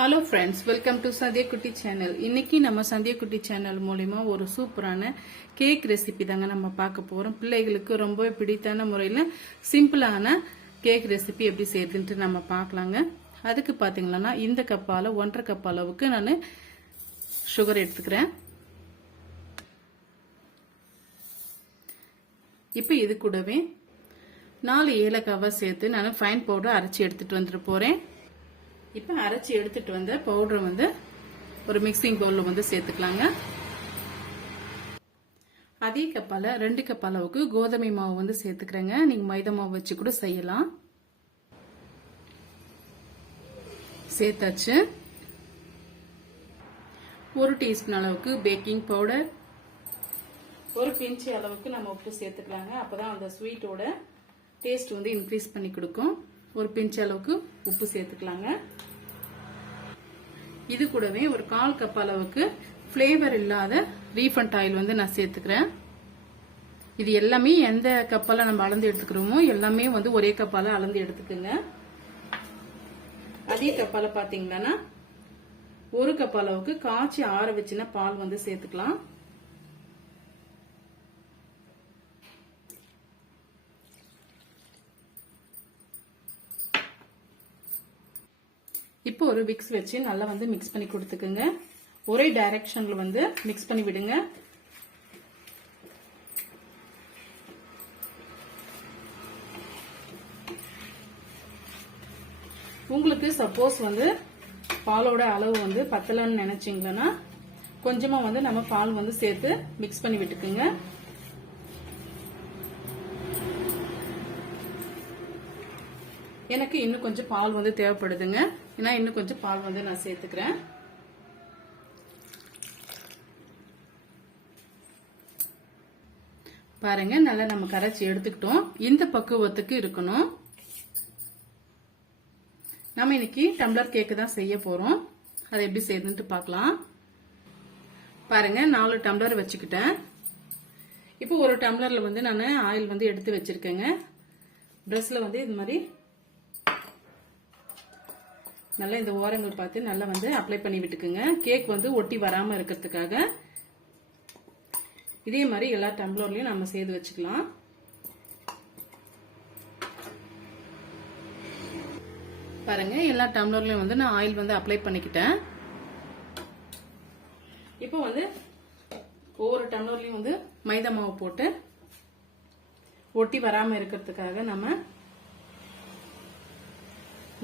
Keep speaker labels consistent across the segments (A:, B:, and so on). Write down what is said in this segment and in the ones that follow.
A: Hello friends welcome to Sandhiyakutti channel இன்னைக்கு நம்ம Sandhiyakutty channel மூலிமா ஒரு சூப்பரான கேக் ரெசிபி தாங்க நம்ம பார்க்க போகிறோம் பிள்ளைகளுக்கு ரொம்ப பிடித்தான முறையில் சிம்பிளான கேக் ரெசிபி எப்படி செய்யுதுன்ட்டு நம்ம பார்க்கலாங்க. அதுக்கு பார்த்தீங்கன்னா இந்த கப்பால் ஒன்றரை கப் அளவுக்கு நான் சுகர் எடுத்துக்கிறேன். இப்போ இது கூடவே நாலு ஏலக்காவை சேர்த்து நான் ஃபைன் பவுடர் அரைச்சி எடுத்துகிட்டு வந்துட்டு போகிறேன் இப்போ அரைச்சி எடுத்துட்டு வந்த பவுடரை வந்து ஒரு மிக்சிங் பவுலில் வந்து சேர்த்துக்கலாங்க. அதே கப்பால் ரெண்டு கப் அளவுக்கு கோதுமை மாவு வந்து சேர்த்துக்கிறேங்க. நீங்கள் மைதா மாவு வச்சு கூட செய்யலாம். சேர்த்தாச்சு. ஒரு டீஸ்பூன் அளவுக்கு பேக்கிங் பவுடர் ஒரு பிஞ்சு அளவுக்கு நம்ம உப்பு சேர்த்துக்கலாங்க. அப்பதான் அந்த ஸ்வீட்டோட டேஸ்ட் வந்து இன்க்ரீஸ் பண்ணி கொடுக்கும். ஒரு பிஞ்ச் அளவுக்கு உப்பு சேர்த்துக்கலாங்க. இது கூடவே ஒரு கால் கப் அளவுக்கு ஃப்ளேவர் இல்லாத ரீஃபண்ட் ஆயில் வந்து நான் சேர்த்துக்கிறேன். இது எல்லாமே எந்த கப்பால நம்ம அளந்து எடுத்துக்கிறோமோ எல்லாமே வந்து ஒரே கப்பால அளந்து எடுத்துக்கோங்க. அதே கப்பால பாத்தீங்கன்னா ஒரு கப் அளவுக்கு காய்ச்சி ஆற வச்சுன்னா பால் வந்து சேர்த்துக்கலாம். இப்போ ஒரு விக்ஸ் வச்சு நல்லா வந்து மிக்ஸ் பண்ணி கொடுத்துக்குங்க. ஒரே டைரக்ஷன்ல வந்து மிக்ஸ் பண்ணி விடுங்க. உங்களுக்கு சப்போஸ் வந்து பாலோட அளவு வந்து பத்தலன்னு நினைச்சீங்கன்னா கொஞ்சமா வந்து நம்ம பால் வந்து சேர்த்து மிக்ஸ் பண்ணி விட்டுக்குங்க. எனக்கு இன்னும் கொஞ்சம் பால் வந்து தேவைப்படுதுங்க. ஏன்னா இன்னும் கொஞ்சம் பால் வந்து நான் சேர்த்துக்கிறேன். பாருங்க நல்லா நம்ம கரைச்சி எடுத்துக்கிட்டோம். இந்த பக்குவத்துக்கு இருக்கணும். நம்ம இன்னைக்கு டம்ளர் கேக்கு தான் செய்ய போறோம். அதை எப்படி செய்யுதுன்ட்டு பார்க்கலாம். பாருங்க நாலு டம்ளர் வச்சுக்கிட்டேன். இப்போ ஒரு டம்ளர்ல வந்து நான் ஆயில் வந்து எடுத்து வச்சிருக்கேங்க. ப்ரெஷ்ல வந்து இது மாதிரி நல்லா இந்த ஓரங்கள் பார்த்து நல்லா வந்து அப்ளை பண்ணி விட்டுக்குங்க. கேக் வந்து ஒட்டி வராமல் இருக்கிறதுக்காக. இதே மாதிரி எல்லா டம்ளர்லையும் நம்ம செய்து வச்சுக்கலாம். பாருங்க எல்லா டம்ளர்லையும் வந்து நான் ஆயில் வந்து அப்ளை பண்ணிக்கிட்டேன். இப்போ வந்து ஒவ்வொரு டம்ளர்லையும் வந்து மைதா மாவு போட்டு ஒட்டி வராமல் இருக்கிறதுக்காக நம்ம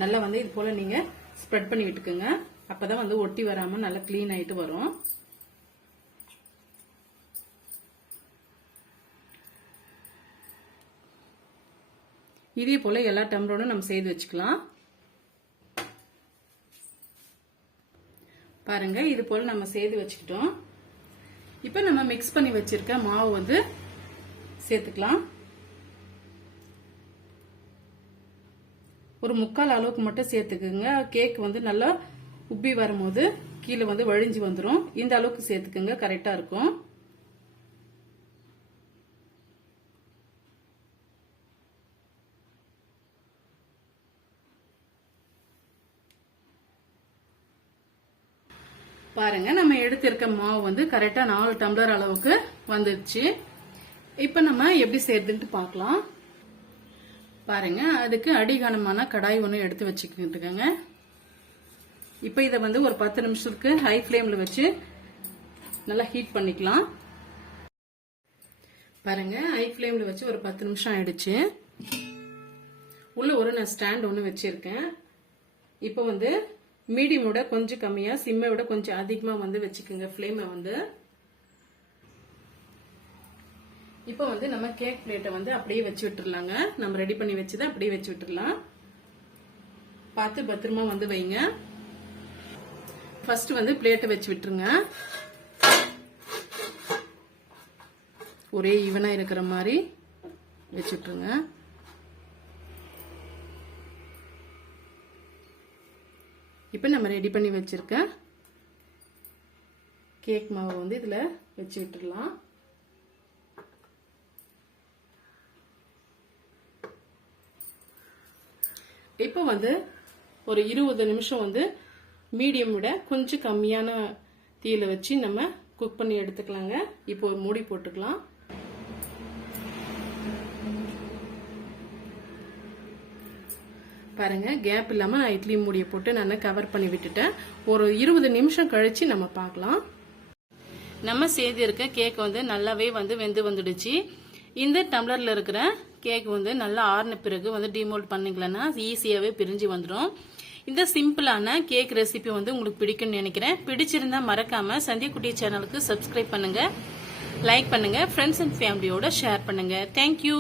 A: நல்லா வந்து இது போல நீங்கள் ஸ்ப்ரெட் பண்ணி விட்டுக்குங்க. அப்பதான் வந்து ஒட்டி வராம நல்லா கிளீன் ஆயிட்டு வரும். இதே போல எல்லா டம்ளரோடும் நம்ம செய்து வச்சுக்கலாம். பாருங்க இது போல நம்ம செய்து வச்சுக்கிட்டோம். இப்ப நம்ம மிக்ஸ் பண்ணி வச்சிருக்க மாவு வந்து சேர்த்துக்கலாம். ஒரு முக்கால் அளவுக்கு மட்டும் சேர்த்துக்குங்க. கேக் வந்து நல்லா உப்பி வரும்போது கீழே வந்து வழிஞ்சு வந்துடும் இந்த அளவுக்கு சேர்த்துக்குங்க. கரெக்டாக இருக்கும். பாருங்க நம்ம எடுத்திருக்க மாவு வந்து கரெக்டாக நாலு டம்ளர் அளவுக்கு வந்துருச்சு. இப்போ நம்ம எப்படி செய்யறதுன்ட்டு பார்க்கலாம். பாருங்க அதுக்கு அடிகனமான கடாய் ஒன்று எடுத்து வச்சுக்கிட்டுக்கோங்க இப்போ இதை வந்து ஒரு பத்து நிமிஷத்துக்கு ஹை ஃப்ளேமில் வச்சு நல்லா ஹீட் பண்ணிக்கலாம். பாருங்க ஹை ஃப்ளேமில் வச்சு ஒரு பத்து நிமிஷம் ஆயிடுச்சு. உள்ள ஒரு நான் ஸ்டாண்ட் ஒன்று வச்சிருக்கேன். இப்போ வந்து மீடியமோட கொஞ்சம் கம்மியாக சிம்மை விட கொஞ்சம் அதிகமாக வந்து வச்சுக்கோங்க ஃப்ளேமை வந்து. இப்போ வந்து நம்ம கேக் பிளேட்டை வந்து அப்படியே வச்சு விட்டுறலாங்க. நம்ம ரெடி பண்ணி வச்சதை அப்படியே வச்சு விட்டுறலாம். பார்த்து பத்திரமா வந்து வைங்க. ஃபர்ஸ்ட் வந்து பிளேட்டை வச்சு விட்டுருங்க. ஒரே ஈவனா இருக்கிற மாதிரி வச்சு விட்டுருங்க. இப்போ நம்ம ரெடி பண்ணி வச்சிருக்க கேக் மாவை வந்து இதில் வச்சு விட்டுடலாம் இப்போ வந்து ஒரு இருபது நிமிஷம் வந்து மீடியம் விட கொஞ்சம் கம்மியான தீயில வச்சு நம்ம குக் பண்ணி எடுத்துக்கலாங்க. இப்போ ஒரு மூடி போட்டுக்கலாம். பாருங்க கேப் இல்லாம நான் இட்லி மூடியை போட்டு நான் கவர் பண்ணி விட்டுட்டேன். ஒரு இருபது நிமிஷம் கழிச்சு நம்ம பார்க்கலாம். நம்ம செய்திருக்க கேக் வந்து நல்லாவே வந்து வெந்து வந்துடுச்சு. இந்த டம்ளர்ல இருக்கிற கேக் வந்து நல்லா ஆறின பிறகு வந்து டிமோல்ட் பண்ணிக்கலன்னா ஈஸியாகவே பிரிஞ்சு வந்துடும் இந்த சிம்பிளான கேக் ரெசிபி வந்து உங்களுக்கு பிடிக்கும்னு நினைக்கிறேன். பிடிச்சிருந்தா மறக்காம சந்தியக்குட்டி சேனலுக்கு சப்ஸ்கிரைப் பண்ணுங்க லைக் பண்ணுங்க ஃப்ரெண்ட்ஸ் அண்ட் ஃபேமிலியோட ஷேர் பண்ணுங்க. Thank you